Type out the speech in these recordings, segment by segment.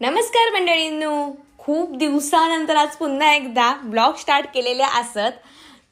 नमस्कार मंडळींनो, खूप दिवसानंतर आज पुन्हा एकदा ब्लॉग स्टार्ट केलेले असत.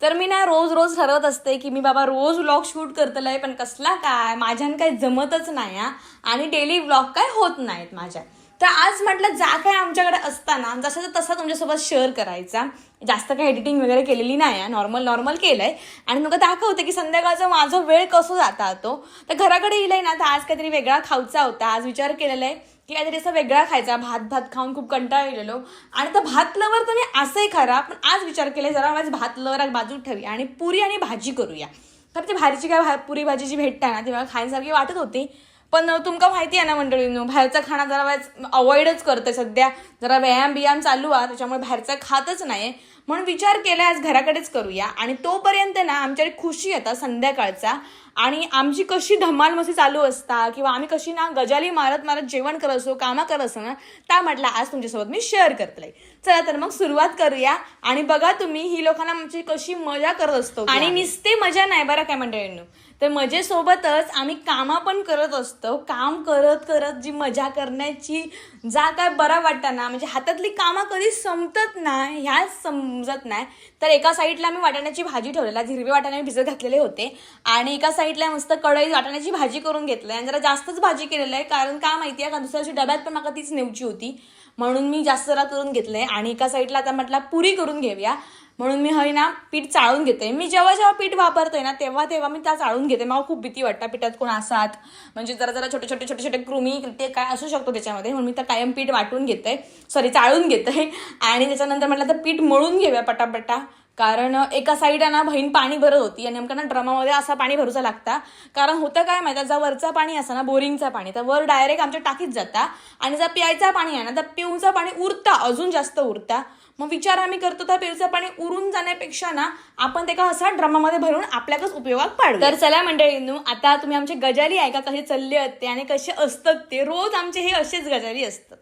तर मी ना रोज रोज ठरवत असते की मी बाबा रोज व्लॉग शूट करतलंय, पण कसला काय माझ्यानं काही जमतच नाही आणि डेली व्लॉग काय होत नाहीत माझ्या. तर आज म्हटलं जा काय आमच्याकडे असताना जसं तसा तुमच्यासोबत शेअर करायचा. जास्त काही एडिटिंग वगैरे केलेली नाही, नॉर्मल केलंय आणि मग दाखवते की संध्याकाळचा माझा वेळ कसं जाता तो. तर घराकडे येईलय ना, तर आज काहीतरी वेगळा खाऊचा होता. आज विचार केलेला आहे की काहीतरी असं वेगळा खायचा. भात खाऊन खूप कंटाळ गेलेलो आणि तर भात लवर तर मी असंही खरा, पण आज विचार केलाय जरा माझं भात लवर बाजूत ठेवी आणि पुरी आणि भाजी करूया. तर ती भाजीची काय पुरी भाजी जी भेटते ना ती मला खाण्यासारखी वाटत होती. पण तुमका माहिती आहे ना मंडळींनो, बाहेरचा खाणं जरा अवॉइडच करते सध्या. जरा व्यायाम चालू आहे, त्याच्यामुळे बाहेरचा खातच नाही. म्हणून विचार केला आज घराकडेच करूया. आणि तोपर्यंत ना आमच्याकडे खुशी येतात संध्याकाळचा आणि आमची कशी धमाल मस्ती चालू असता किंवा आम्ही कशी ना गजाली मारत मारत जेवण करत असो, कामं करत असो ना, त्या म्हटलं आज तुमच्यासोबत मी शेअर करतलंय. चला तर मग सुरुवात करूया. आणि बघा तुम्ही ही लोकांना आमची कशी मजा करत असतो. आणि नुसते मजा नाही बरं काय मंडळींनो, तर मजेसोबतच आम्ही कामं पण करत असतो. काम करत करत जी मजा करण्याची जा काय बरा वाटतं ना, म्हणजे हातातली कामं कधी संपत नाही ह्याच समजत नाही. तर एका साईडला मी वाटाण्याची भाजी ठेवलेला, हिरवे वाटाणे भिजत घातलेले होते आणि एका साईडला मस्त कढईत वाटाण्याची भाजी करून घेतली आणि जरा जास्तच भाजी केलेलं आहे. कारण का माहिती आहे का, दुसऱ्या दिवशी डब्यात पण मला तीच नेवची होती म्हणून मी जास्त जरा करून घेतलंय. आणि एका साईडला आता म्हटलं पुरी करून घेऊया म्हणून मी हय ना पीठ चाळून घेते. मी जेव्हा पीठ वापरते ना तेव्हा मी त्या चाळून घेते. मला खूप भीती वाटतं पिठात कोण असात, म्हणजे जरा छोटे कृमी ते काय असू शकतो त्याच्यामध्ये, म्हणून मी तर कायम पीठ वाटून घेते, चाळून घेते. आणि त्याच्यानंतर म्हटलं तर पीठ मळून घेऊया पटापटा. कारण एका साईडला ना बहीण पाणी भरत होती आणि नेमकं ना ड्रमामध्ये असा पाणी भरूचा लागता. कारण होतं काय माहिती, जर वरचा पाणी असा ना बोरिंगचा पाणी तर वर डायरेक्ट आमच्या टाकीत जाता आणि जर प्यायचा पाणी आहे ना तर पिऊचं पाणी उरता, अजून जास्त उरता. मग विचार आम्ही करतो त्या पिऊचं पाणी उरून जाण्यापेक्षा ना आपण ते का असा ड्रमामध्ये भरून आपल्याकच उपयोगात पाडू. तर चला मंडळींनो, आता तुम्ही आमचे गजाली आहे का कसे चालले असते आणि कसे असतात ते रोज आमचे हे असेच गजाली असतात.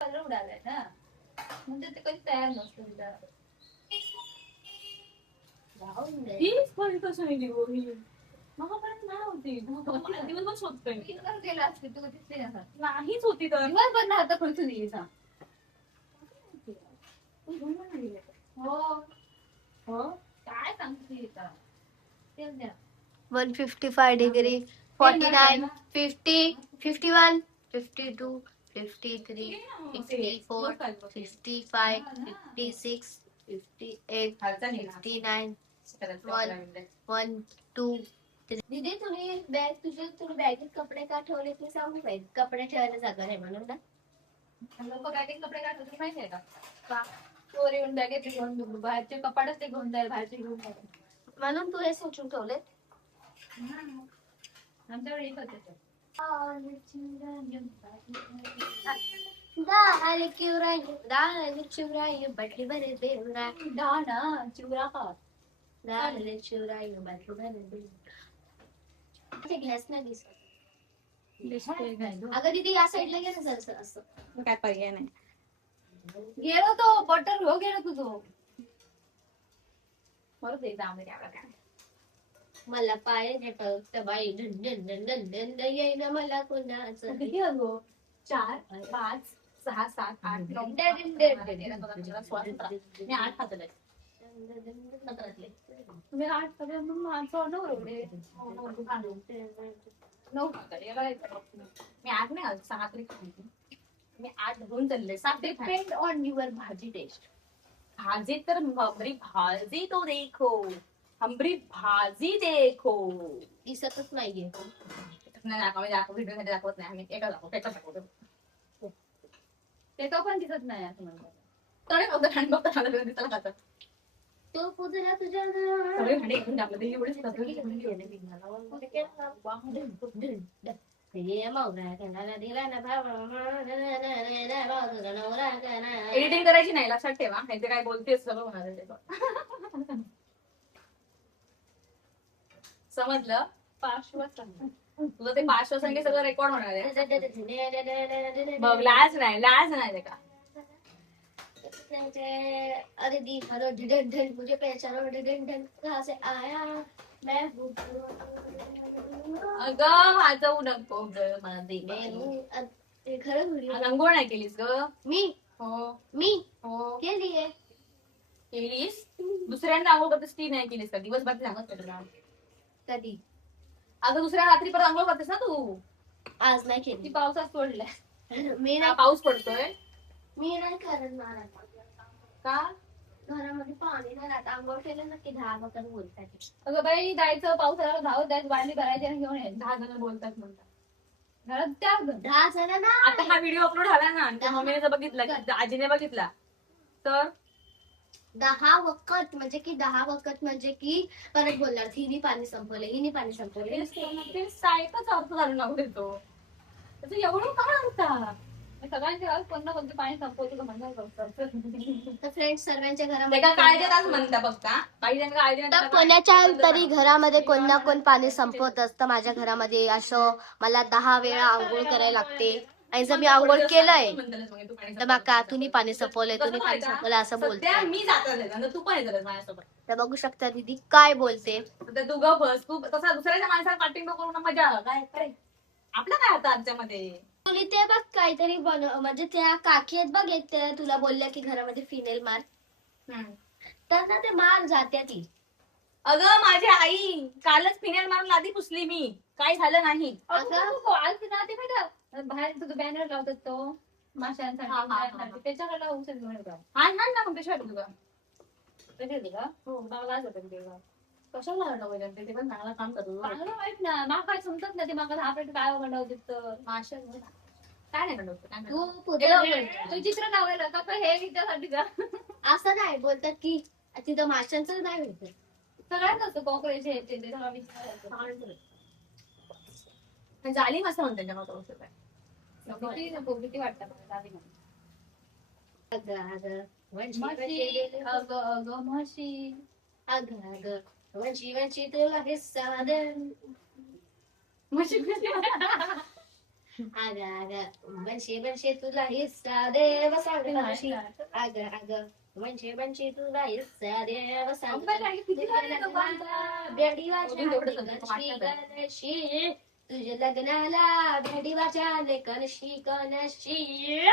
उडालाय ना म्हणजे ते कधी तयार नसतं. दिवसभर शोधतोय नाहीच होती तर दिवसभर ना आता खर्च दिली हो काय सांगते 155 degree, 49, 50, 51, 52, 53, 54, 55, 56, 58, 59, 1, 2, 3. दीदी तुम्ही तुम्ही बॅगेत कपडे का ठेवले ते सांगू काय? कपडे ठेवायला जागा नाही म्हणून ना. लोक बॅगेत कपडे काढतात माहिती आहे का? चोर येऊन बॅगेत घेऊन बाहेरचे कपाडच ते घेऊन जाईल, बाहेरचे घेऊन जाईल म्हणून तू हे सोचून ठेवले. आमच्याकडे येत होते ते. दाल चिवराई बटली भरे बेवरा. ना चिवरा का दाल चिवराई बटली भरे बेवरा. गॅस नाही दिसत. अगं दीदी या साईडला गेलं जर असं काय पर्याय नाही. गेलो तो बटर हो गेलो तुझो बरं ते जाऊन काय मला पाय नटक बाई ढन येईना मला कोणाचं. किती हवं 4 5 6 7 8 9 मी 8 खातले तुम्ही 8 खातले म्हणून माझं 9 एवढे 9 खातले मी 8 नाही 6 तरी खाते. मी 8 घेऊन चालले 7 डिपेंड ऑन युअर भाजी टेस्ट. भाजी तर हमारी भाजी तो देखो, हमारी भाजी देखो दिसतच नाहीये. दाखवत नाही आम्ही एका दाखवतो ते तो पण दिसत नाही असं म्हणतात. तो पुजला तुझ्या एडिटिंग करायची नाही लक्षात ठेवा, हे ते काय बोलतेस सगळं होणार आहे ते. समजलं? तुझं ते पार्श्वसंगीत सगळं रेकॉर्ड होणार आहे. बघ लाज नाही ते का अरे दी हरो ढिढन ढन मुझे पहचानो ढिढन ढन कहाँ से आया मैं अगं वाजवू नको ग माझी. हे खरं व्हिडिओ. आज अंघोळ नाही केलीस ग? मी हो मी हो केलीये. केलीस. दुसऱ्यांदा अंघोळ करतेस ती नाही केलीस का? दिवसभर सांगत होते तुला. कधी? अगं दुसऱ्या रात्री परत अंघोळ करतेस ना तू. आज नाही ती केली. पावसात सोडल्या. मी नाही पाऊस पडतोय मी नाही करत महाराज. का? घरामध्ये पाणी नाही राहत. आंघोळ केलं ना की 10 वगैरे बोलतात. अगं बाई जायचं पावसाला धावत जायचं बाटली भरायची आणि घेऊन यायचं. 10 जण बोलतात म्हणतात. घरात त्या 10 जण ना. आता हा व्हिडिओ अपलोड झाला ना आणि मम्मीने जर बघितला की आजीने बघितला तर 10 वखत म्हणजे की 10 वखत म्हणजे की परत बोलणार हिने पाणी संपवलं, हिने पाणी संपवलं. ते सायकच अर्थ झालं ना देतो त्याचं एवढं काय अर्थ सगळ्यांचे आज कोणता कोणते पाणी संपवतो का म्हणणार तर फ्रेंड्स सर्वांच्या एका घरामध्ये काळजात म्हणता बघता काही जण काळजी तर कोणाच्या तरी घरामध्ये कोण ना कोण पाणी संपवत असतं. माझ्या घरामध्ये असं मला 10 वेळा आंघोळ करायला लागते. आणि जर मी आंघोळ केलंय तर बाका तुम्ही पाणी संपवलंय, तुम्ही पाणी संपवलंय असं बोलते. मी जातात तू पण येतात माझ्यासोबत. तर बघू शकता दीदी काय बोलते. तर तू ग बस तू तसा दुसऱ्याच्या माणसाला पाठिंब करून मजा काय काय आपलं काय होतं आजच्यामध्ये. तुला ते बघ काहीतरी म्हणजे त्या काकी आहेत बघ एक त्या तुला बोलल्या की घरामध्ये फिनेल मार. तर ना ते मार जात्या ती. अगं माझी आई कालच फिनेल मारून लादी पुसली मी काय झालं नाही. बाहेर तुझं बॅनर लावतात तो माशांसाठी त्याच्याकडे औषध घेऊन येतो. हा ना मग त्याशिवाय तुझं का हो मला लाज होतं तेव्हा कशाला लावलं ते पण चांगला काम करतो. चांगलं वाईट ना मला काय समजत नाही ते मला 10 प्लेट काय बनवत माशा काय नाही बनवत तू चित्र लावलेलं का हे विद्यासाठी का असं नाही बोलतात की तिथं माशांचं नाही भेटत. सगळ्यात असतं कॉक्रोच हे ते सगळा झाली मस्त म्हणते त्यांच्या मग किती वाटतं मला झाली अगं अगं अगं म्हशी अगं अगं वंशी वंशी तुला हिस्सा दे. म्हशी अगं अगं वंशी वंशी तुला हिस्सा दे वसांग म्हशी. अगं अगं वंशी वंशी तुला हिस्सा दे वसांग तुझ्या लग्नाला भेडी वाचाले कणशी कणशी.